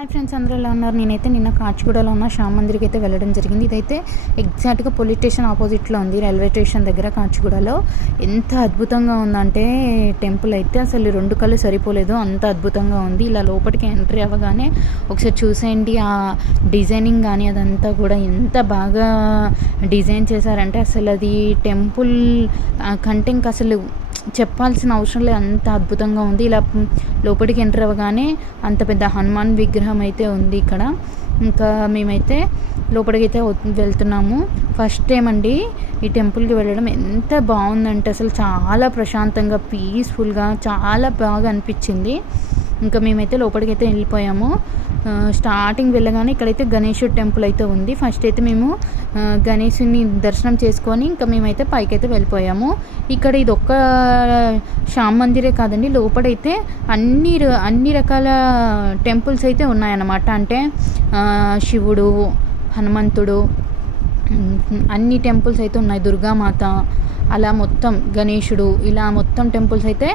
Hi friends, అందరూ ఎలా ఉన్నారు? నేనైతే నిన్న కాచిగూడలో ఉన్న శ్యామ్ మందిర్కి అయితే వెళ్ళడం జరిగింది. ఇదైతే ఎగ్జాక్ట్గా పోలీస్ స్టేషన్ ఆపోజిట్లో ఉంది, రైల్వే స్టేషన్ దగ్గర కాచిగూడలో. ఎంత అద్భుతంగా ఉందంటే టెంపుల్ అయితే అసలు రెండు కళ్ళు సరిపోలేదు, అంత అద్భుతంగా ఉంది. ఇలా లోపలికి ఎంట్రీ అవ్వగానే ఒకసారి చూసేయండి, ఆ డిజైనింగ్ కానీ అదంతా కూడా ఎంత బాగా డిజైన్ చేశారంటే అసలు అది టెంపుల్ కంటే ఇంకా అసలు చెప్పాల్సిన అవసరం లేదు, అంత అద్భుతంగా ఉంది. ఇలా లోపలికి ఎంటర్ అవ్వగానే అంత పెద్ద హనుమాన్ విగ్రహం అయితే ఉంది ఇక్కడ. ఇంకా మేమైతే లోపలికి అయితే వెళ్తున్నాము. ఫస్ట్ టైం అండి ఈ టెంపుల్కి వెళ్ళడం. ఎంత బాగుందంటే అసలు చాలా ప్రశాంతంగా, పీస్ఫుల్గా చాలా బాగా అనిపించింది. ఇంకా మేమైతే లోపలికి అయితే వెళ్ళిపోయాము. స్టార్టింగ్ వెళ్ళగానే ఇక్కడైతే గణేశుడి టెంపుల్ అయితే ఉంది. ఫస్ట్ అయితే మేము గణేశుని దర్శనం చేసుకొని ఇంకా మేమైతే పైకి అయితే వెళ్ళిపోయాము. ఇక్కడ ఇది ఒక్క శ్యామ్ మందిరే కాదండి, లోపలైతే అన్ని రకాల టెంపుల్స్ అయితే ఉన్నాయన్నమాట. అంటే శివుడు, హనుమంతుడు, అన్ని టెంపుల్స్ అయితే ఉన్నాయి, దుర్గామాత, అలా మొత్తం గణేశుడు, ఇలా మొత్తం టెంపుల్స్ అయితే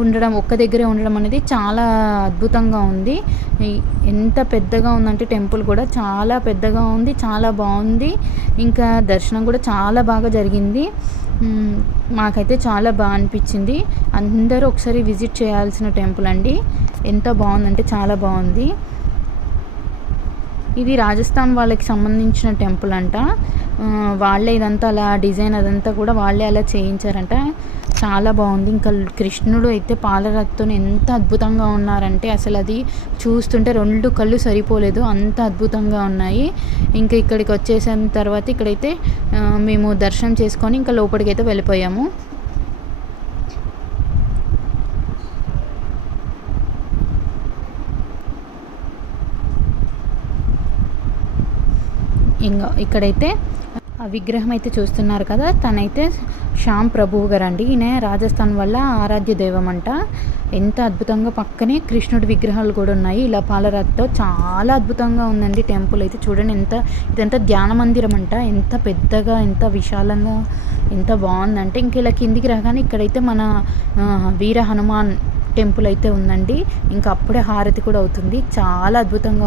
ఉండడం, ఒక్క దగ్గరే ఉండడం అనేది చాలా అద్భుతంగా ఉంది. ఎంత పెద్దగా ఉందంటే టెంపుల్ కూడా చాలా పెద్దగా ఉంది, చాలా బాగుంది. ఇంకా దర్శనం కూడా చాలా బాగా జరిగింది. మాకైతే చాలా బాగా అనిపించింది. అందరూ ఒకసారి విజిట్ చేయాల్సిన టెంపుల్ అండి. ఎంత బాగుందంటే చాలా బాగుంది. ఇది రాజస్థాన్ వాళ్ళకి సంబంధించిన టెంపుల్ అంట. వాళ్ళే ఇదంతా అలా డిజైన్ అదంతా కూడా వాళ్ళే అలా చేయించారంట. చాలా బాగుంది. ఇంకా కృష్ణుడు అయితే పాలరథంతో ఎంత అద్భుతంగా ఉన్నారంటే అసలు అది చూస్తుంటే రెండు కళ్ళు సరిపోలేదు, అంత అద్భుతంగా ఉన్నాయి. ఇంకా ఇక్కడికి వచ్చేసిన తర్వాత ఇక్కడైతే మేము దర్శనం చేసుకొని ఇంకా లోపలికి అయితే వెళ్ళిపోయాము. ఇంకా ఇక్కడైతే ఆ విగ్రహం అయితే చూస్తున్నారు కదా, తనైతే శ్యామ్ ప్రభువు గారు అండి. ఈయన రాజస్థాన్ వల్ల ఆరాధ్య దైవం అంట. ఎంత అద్భుతంగా పక్కనే కృష్ణుడి విగ్రహాలు కూడా ఉన్నాయి, ఇలా పాలరాతితో. చాలా అద్భుతంగా ఉందండి టెంపుల్ అయితే. చూడండి ఇదంతా ధ్యాన మందిరం అంట. ఎంత పెద్దగా, ఎంత విశాలంగా, ఎంత బాగుందంటే. ఇంక ఇలా కిందికి రాగానే ఇక్కడైతే మన వీర హనుమాన్ టెంపుల్ అయితే ఉందండి. ఇంకా అప్పుడే హారతి కూడా అవుతుంది. చాలా అద్భుతంగా